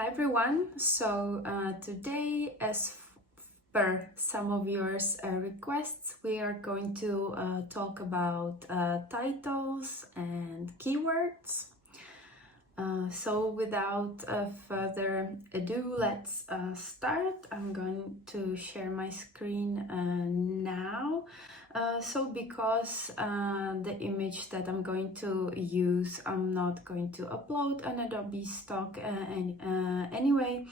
Hi everyone. Today, as per some of your requests, we are going to talk about titles and keywords. Without further ado, let's start. I'm going to share my screen now. Because the image that I'm going to use, I'm not going to upload an Adobe stock anyway.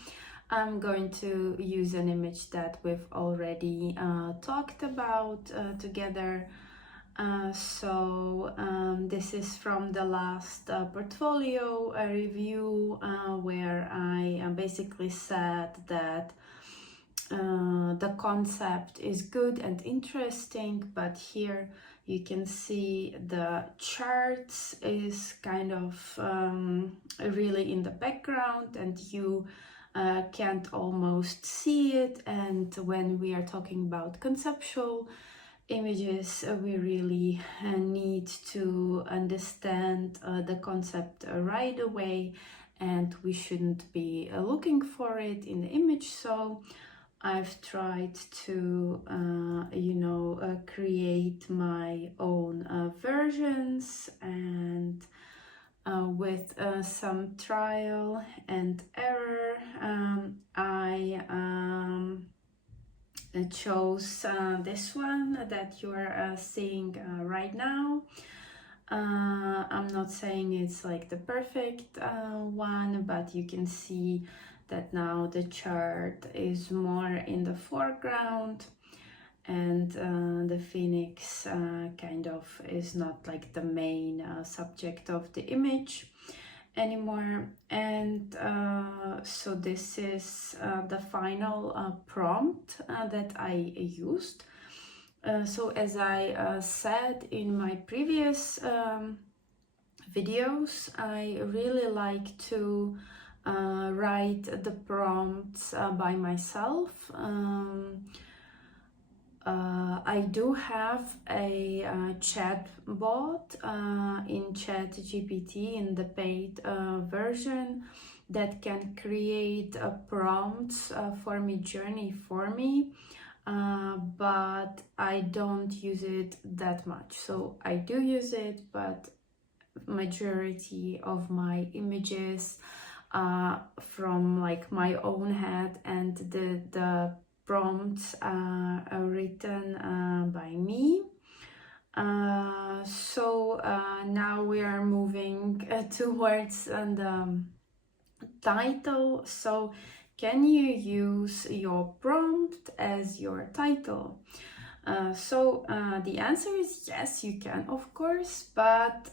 I'm going to use an image that we've already talked about together. This is from the last portfolio review where I basically said that the concept is good and interesting, but here you can see the charts is kind of really in the background and you can't almost see it. And when we are talking about conceptual images, we really need to understand the concept right away, and we shouldn't be looking for it in the image. So I've tried to create my own versions, and with some trial and error I chose this one that you're seeing right now. I'm not saying it's like the perfect one, but you can see that now the chart is more in the foreground, and the phoenix kind of is not like the main subject of the image anymore. And so this is the final prompt that I used. So as I said in my previous videos, I really like to write the prompts by myself. I do have a chatbot in ChatGPT in the paid version that can create prompts for Midjourney for me, but I don't use it that much. So I do use it, but majority of my images from like my own head, and the prompts are written by me. Now we are moving towards the title. So can you use your prompt as your title? The answer is yes, you can, of course, but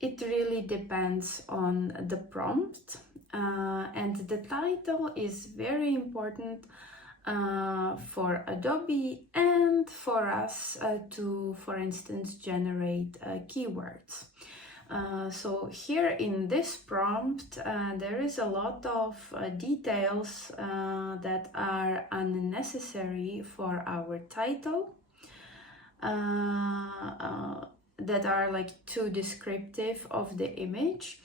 it really depends on the prompt, and the title is very important for Adobe and for us to, for instance, generate keywords. So here in this prompt, there is a lot of details that are unnecessary for our title, that are like too descriptive of the image.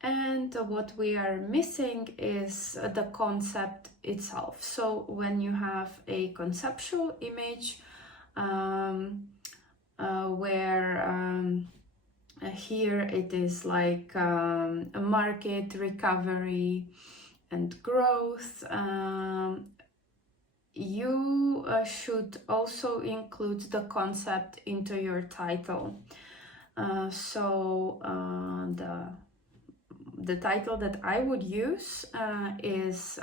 And what we are missing is the concept itself. So when you have a conceptual image where here it is like a market recovery and growth, you should also include the concept into your title. The title that I would use is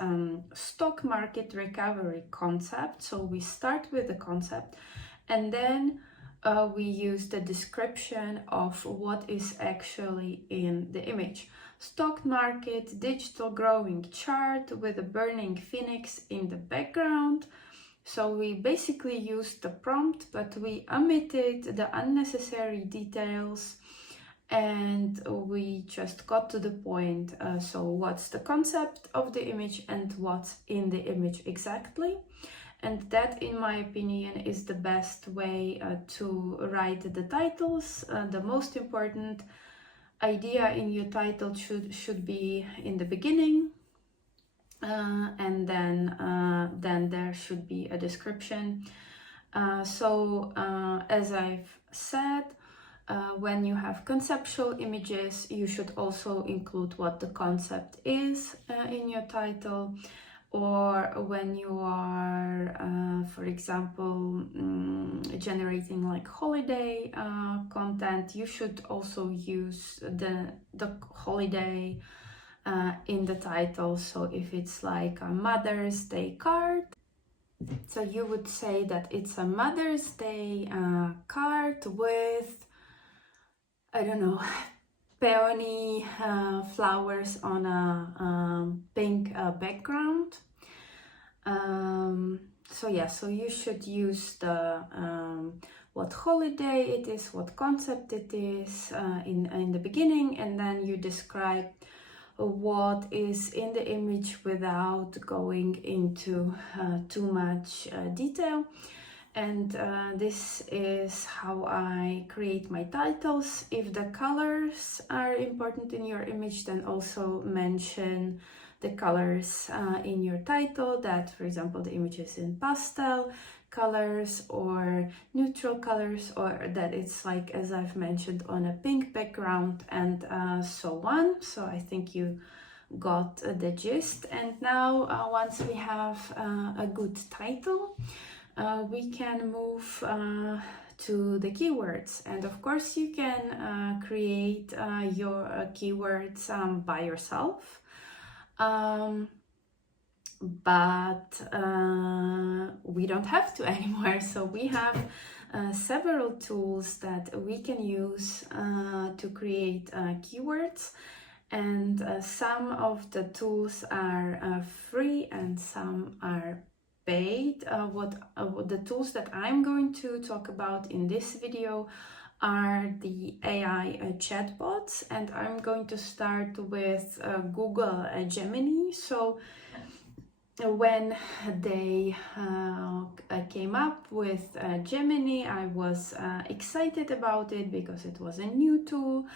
stock market recovery concept. So we start with the concept, and then we use the description of what is actually in the image. Stock market digital growing chart with a burning phoenix in the background. So we basically used the prompt, but we omitted the unnecessary details, and we just got to the point. So what's the concept of the image and what's in the image exactly? And that, in my opinion, is the best way to write the titles. The most important idea in your title should be in the beginning, and then there should be a description. So as I've said, when you have conceptual images, you should also include what the concept is in your title. Or when you are, for example, generating like holiday content, you should also use the holiday in the title. So if it's like a Mother's Day card, so you would say that it's a Mother's Day card with, I don't know, peony flowers on a pink background. So yeah, so you should use the what holiday it is, what concept it is in the beginning, and then you describe what is in the image without going into too much detail. And this is how I create my titles. If the colors are important in your image, then also mention the colors in your title, that for example the image is in pastel colors or neutral colors, or that it's like, as I've mentioned, on a pink background, and so on. So I think you got the gist. And now once we have a good title, we can move to the keywords. And of course you can create your keywords by yourself, but we don't have to anymore. So we have several tools that we can use to create keywords, and some of the tools are free and some are paid. What the tools that I'm going to talk about in this video are the AI chatbots, and I'm going to start with Google Gemini. So when they came up with Gemini, I was excited about it because it was a new tool.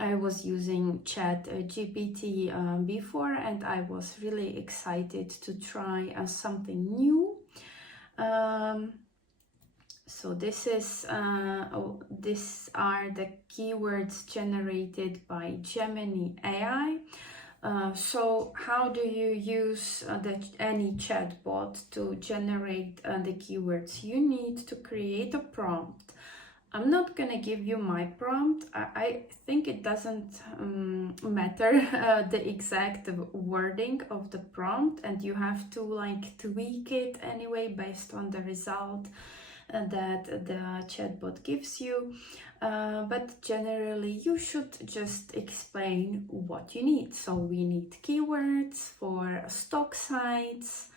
I was using ChatGPT before, and I was really excited to try something new. So this is these are the keywords generated by Gemini AI. So how do you use any chatbot to generate the keywords? You need to create a prompt. I'm not gonna give you my prompt. I think it doesn't matter the exact wording of the prompt, and you have to like tweak it anyway based on the result that the chatbot gives you. But generally you should just explain what you need. So we need keywords for stock sites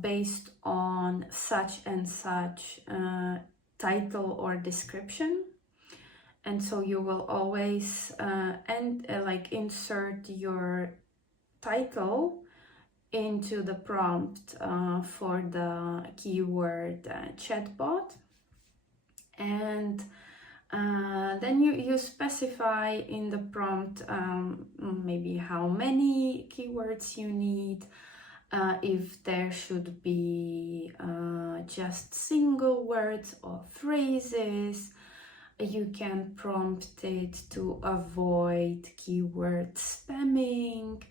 based on such and such title or description. And so you will always insert your title into the prompt for the keyword chatbot, and then you specify in the prompt maybe how many keywords you need, if there should be just single words or phrases. You can prompt it to avoid keyword spamming,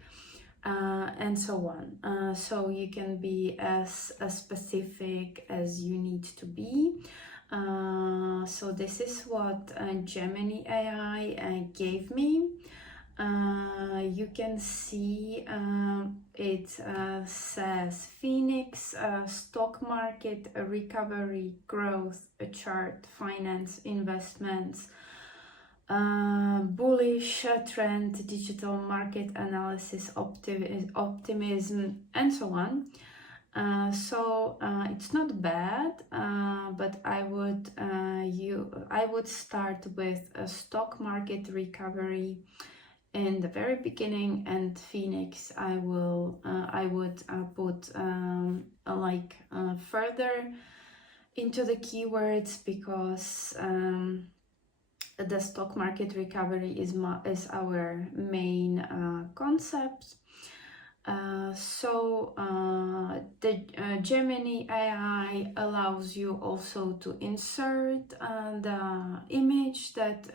and so on. So you can be as specific as you need to be. So this is what Gemini AI gave me. You can see it says Phoenix, stock market, recovery, growth, a chart, finance, investments, bullish trend, digital market analysis, optimism, and so on. So it's not bad, but I would start with a stock market recovery in the very beginning, and Phoenix I would put further into the keywords, because the stock market recovery is our main concept. The Gemini AI allows you also to insert the image that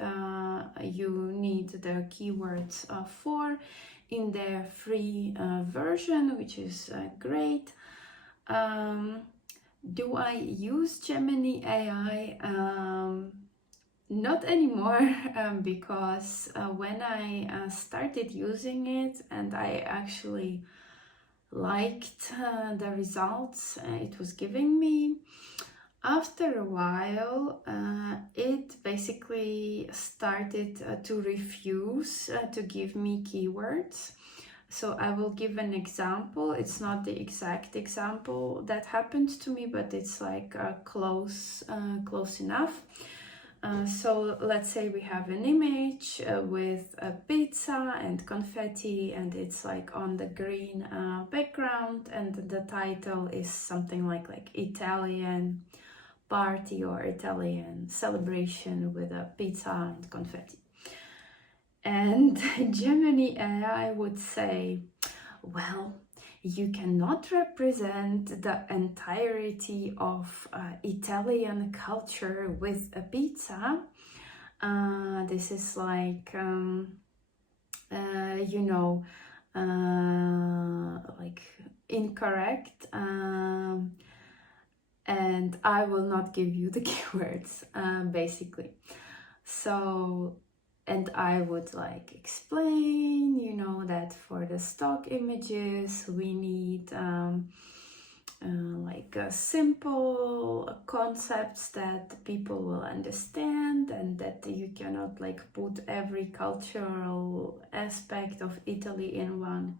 you need the keywords for in the free version, which is great. Do I use Gemini AI? Not anymore, because when I started using it and I actually liked the results it was giving me, after a while it basically started to refuse to give me keywords. So I will give an example. It's not the exact example that happened to me, but it's like close enough. So let's say we have an image with a pizza and confetti, and it's like on the green background, and the title is something like Italian party or Italian celebration with a pizza and confetti. And Gemini AI would say, well, you cannot represent the entirety of Italian culture with a pizza. This is like, like incorrect. And I will not give you the keywords, basically. So, and I would like explain, that for the stock images we need like simple concepts that people will understand, and that you cannot like put every cultural aspect of Italy in one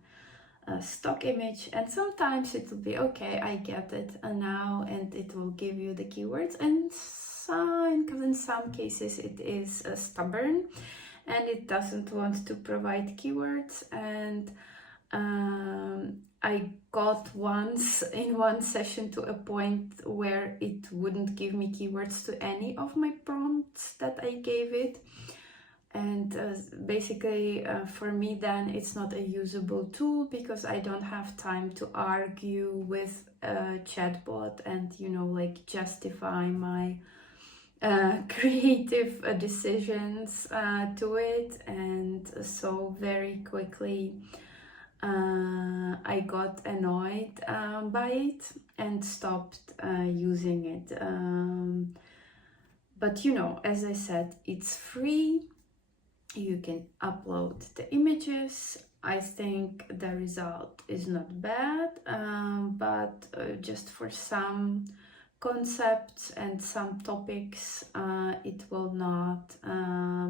stock image. And sometimes it will be okay, I get it now, and it will give you the keywords, and in some cases it is stubborn and it doesn't want to provide keywords. And I got once in one session to a point where it wouldn't give me keywords to any of my prompts that I gave it. And basically for me then it's not a usable tool, because I don't have time to argue with a chatbot and like justify my creative decisions to it. And so very quickly I got annoyed by it and stopped using it. But as I said, it's free. You can upload the images. I think the result is not bad, but just for some concepts and some topics it will not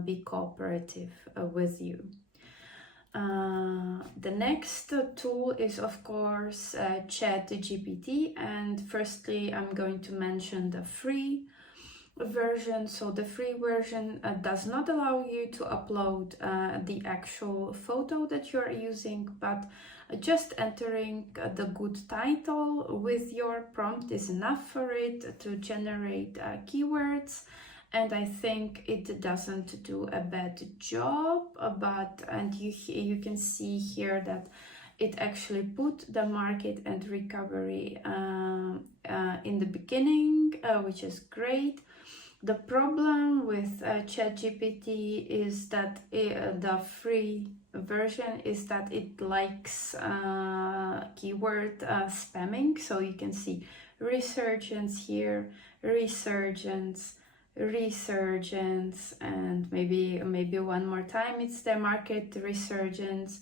be cooperative with you. The next tool is of course ChatGPT, and firstly I'm going to mention the free version. So the free version does not allow you to upload the actual photo that you're using, but just entering the good title with your prompt is enough for it to generate keywords. And I think it doesn't do a bad job, and you can see here that it actually put the market and recovery in the beginning, which is great. The problem with ChatGPT is that the free version is that it likes keyword spamming. So you can see resurgence here, resurgence, and maybe one more time it's the market resurgence.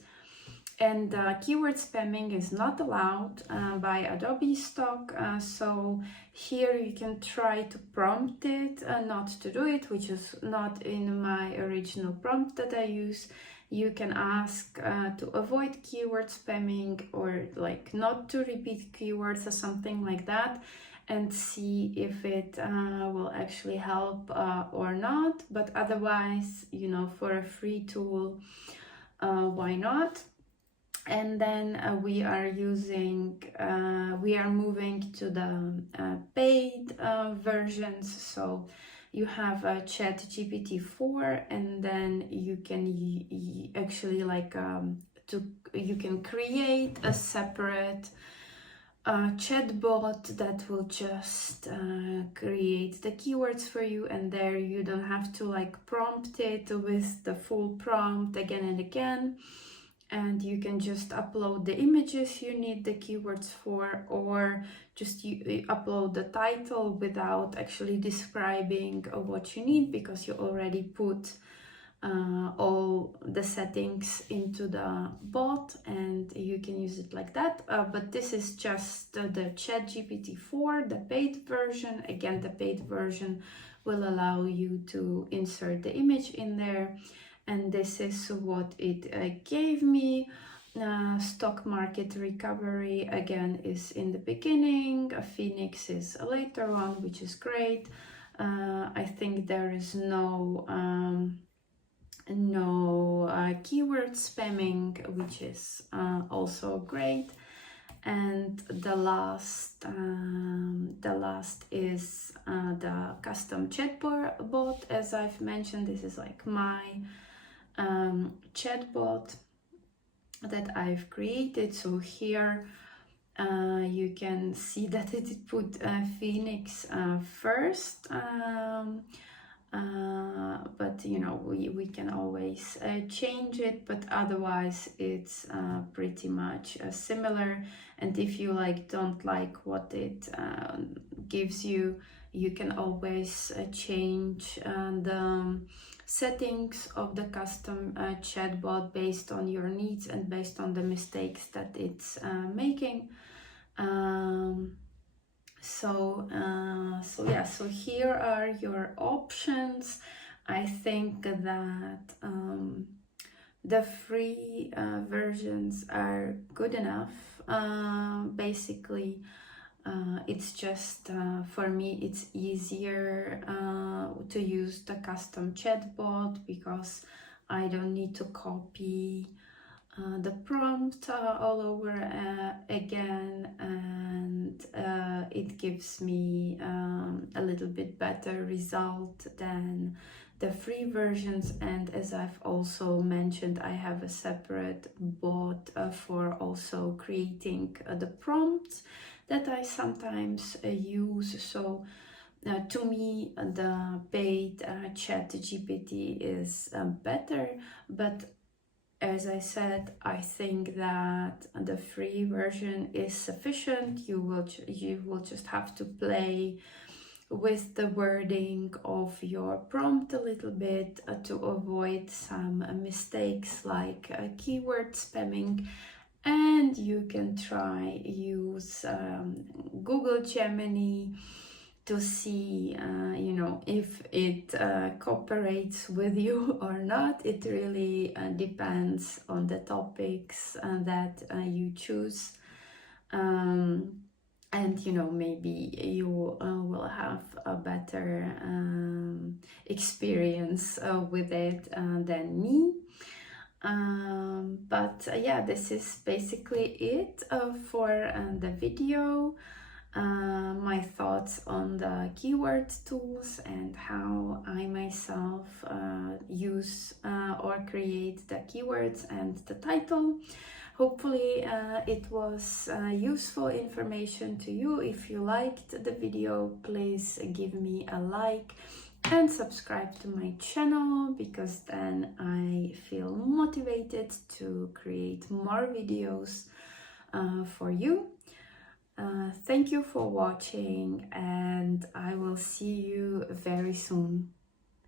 And keyword spamming is not allowed by Adobe stock. So here you can try to prompt it not to do it, which is not in my original prompt that I use. You can ask to avoid keyword spamming, or like not to repeat keywords or something like that, and see if it will actually help or not. But otherwise, for a free tool, why not? And then we are moving to the paid versions. So you have a Chat GPT-4, and then you can actually like you can create a separate chatbot that will just create the keywords for you, and there you don't have to like prompt it with the full prompt again and again, and you can just upload the images you need the keywords for, or just you upload the title without actually describing what you need, because you already put all the settings into the bot, and you can use it like that. But this is just the ChatGPT-4, the paid version. Again, the paid version will allow you to insert the image in there, and this is what it gave me. Stock market recovery again is in the beginning. Phoenix is later on, which is great. I think there is no keyword spamming, which is also great. And the last is the custom chatbot. As I've mentioned, this is like my chatbot that I've created. So here you can see that it put Phoenix first. But you know, we can always change it, but otherwise it's pretty much similar. And if you like don't like what it gives you, you can always change the settings of the custom chatbot based on your needs and based on the mistakes that it's making. So here are your options. I think that the free versions are good enough. Basically, it's just for me it's easier to use the custom chatbot, because I don't need to copy the prompt all over again, and it gives me a little bit better result than the free versions. And as I've also mentioned, I have a separate bot for also creating the prompts that I sometimes use. So to me, the paid ChatGPT is better, but as I said, I think that the free version is sufficient. You will just have to play with the wording of your prompt a little bit to avoid some mistakes like keyword spamming. And you can try use Google Gemini to see you know, if it cooperates with you or not. It really depends on the topics that you choose, and you know, maybe you will have a better experience with it than me. But yeah, this is basically it for the video. My thoughts on the keyword tools and how I myself use or create the keywords and the title. Hopefully it was useful information to you. If you liked the video, please give me a like and subscribe to my channel, because then I feel motivated to create more videos for you. Thank you for watching, and I will see you very soon.